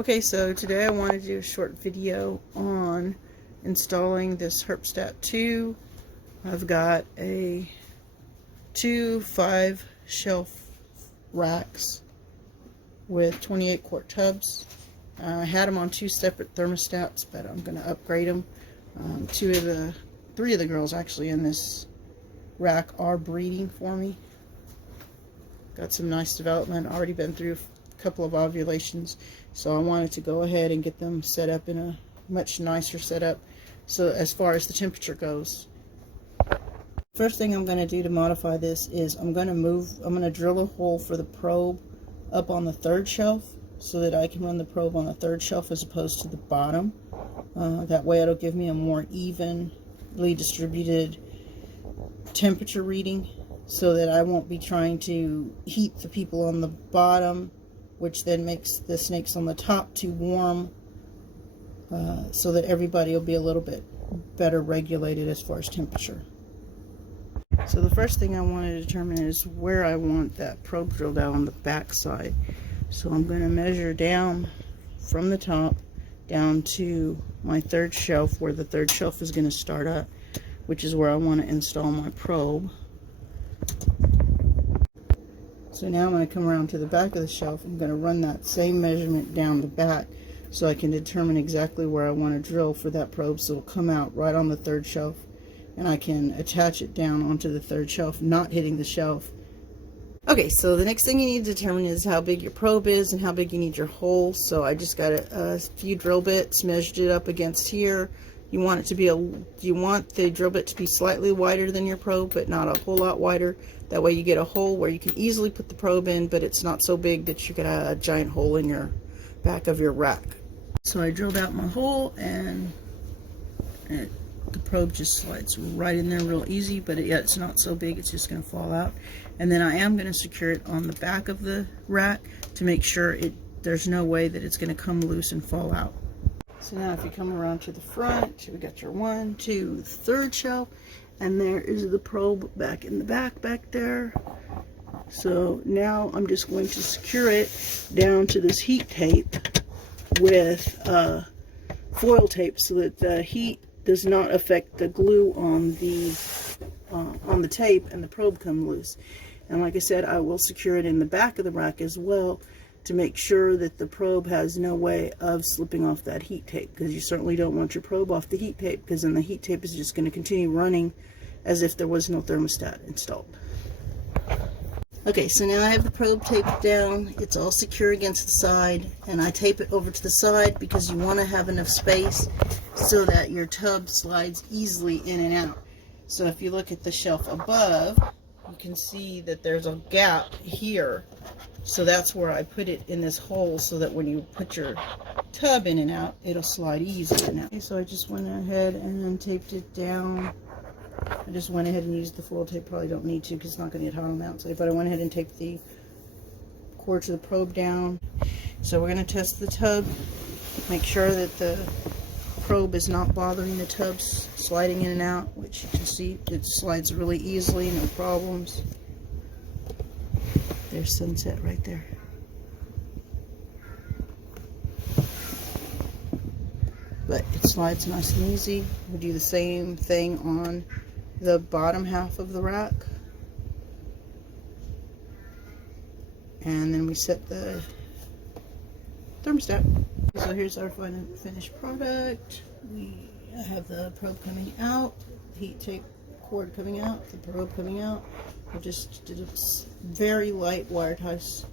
Okay, so today I want to do a short video on installing this Herpstat 2. I've got two 5-shelf racks with 28 quart tubs. I had them on 2 separate thermostats, but I'm going to upgrade them. 3 of the girls actually in this rack are breeding for me. Got some nice development, already been through a couple of ovulations, so I wanted to go ahead and get them set up in a much nicer setup so as far as the temperature goes. First thing I'm going to do to modify this is I'm going to drill a hole for the probe up on the 3rd shelf so that I can run the probe on the 3rd shelf as opposed to the bottom. That way it'll give me a more evenly distributed temperature reading, so that I won't be trying to heat the people on the bottom, which then makes the snakes on the top too warm, so that everybody will be a little bit better regulated as far as temperature. So the first thing I want to determine is where I want that probe drilled out on the back side. So I'm going to measure down from the top down to my 3rd shelf, where the 3rd shelf is going to start up, which is where I want to install my probe. So now I'm going to come around to the back of the shelf. I'm going to run that same measurement down the back so I can determine exactly where I want to drill for that probe, so it'll come out right on the 3rd shelf and I can attach it down onto the 3rd shelf, not hitting the shelf. Okay, so the next thing you need to determine is how big your probe is and how big you need your hole. So I just got a few drill bits, measured it up against here. You want it to be you want the drill bit to be slightly wider than your probe, but not a whole lot wider. That way you get a hole where you can easily put the probe in, but it's not so big that you get a giant hole in your back of your rack. So I drilled out my hole, and the probe just slides right in there real easy, but it's not so big it's just going to fall out. And then I am going to secure it on the back of the rack to make sure there's no way that it's going to come loose and fall out. So now if you come around to the front, we got your 1, 2, 3rd shelf, and there is the probe back in the back there. So now I'm just going to secure it down to this heat tape with foil tape so that the heat does not affect the glue on the tape and the probe come loose. And like I said, I will secure it in the back of the rack as well to make sure that the probe has no way of slipping off that heat tape, because you certainly don't want your probe off the heat tape, because then the heat tape is just going to continue running as if there was no thermostat installed. Okay, so now I have the probe taped down. It's all secure against the side, and I tape it over to the side because you want to have enough space so that your tub slides easily in and out. So if you look at the shelf above, you can see that there's a gap here. So that's where I put it in this hole, so that when you put your tub in and out, it'll slide easily now. Okay, so I just went ahead and then taped it down. I just went ahead and used the foil tape. Probably don't need to because it's not going to get hot on the outside, but I went ahead and taped the cord to the probe down. So we're going to test the tub, make sure that the probe is not bothering the tubs sliding in and out, which you can see it slides really easily, no problems. There's sunset right there. But it slides nice and easy. We do the same thing on the bottom half of the rack. And then we set the thermostat. So here's our final finished product. We have the probe coming out, the heat tape cord coming out, the probe coming out. I just did a very light wire ties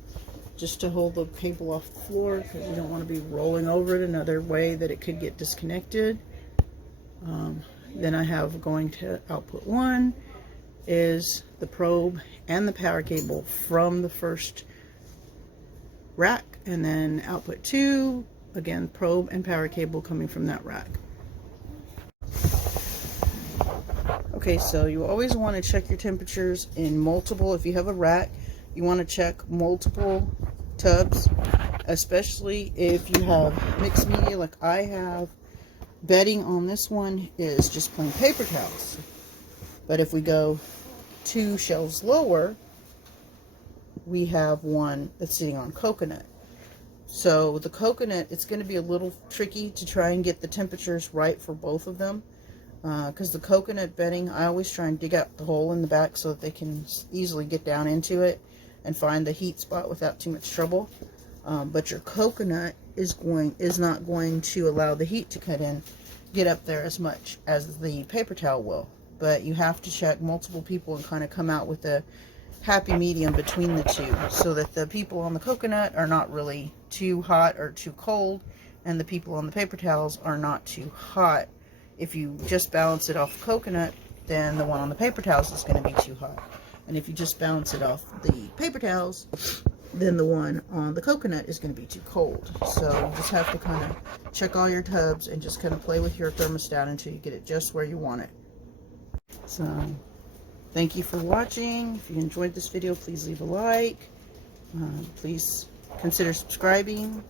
just to hold the cable off the floor, because you don't want to be rolling over it another way that it could get disconnected. Then I have going to output 1 is the probe and the power cable from the first rack, and then output 2, again, probe and power cable coming from that rack. Okay, so you always want to check your temperatures in multiple. If you have a rack, you want to check multiple tubs, especially if you have mixed media like I have. Bedding on this one is just plain paper towels. But if we go 2 shelves lower, we have one that's sitting on coconut. So the coconut, it's going to be a little tricky to try and get the temperatures right for both of them. Because the coconut bedding, I always try and dig out the hole in the back so that they can easily get down into it and find the heat spot without too much trouble. But your coconut is not going to allow the heat to get up there as much as the paper towel will. But you have to check multiple people and kind of come out with a happy medium between the two, so that the people on the coconut are not really too hot or too cold, and the people on the paper towels are not too hot. If you just balance it off the coconut, then the one on the paper towels is going to be too hot. And if you just balance it off the paper towels, then the one on the coconut is going to be too cold. So you just have to kind of check all your tubs and just kind of play with your thermostat until you get it just where you want it. So thank you for watching. If you enjoyed this video, please leave a like. Please consider subscribing.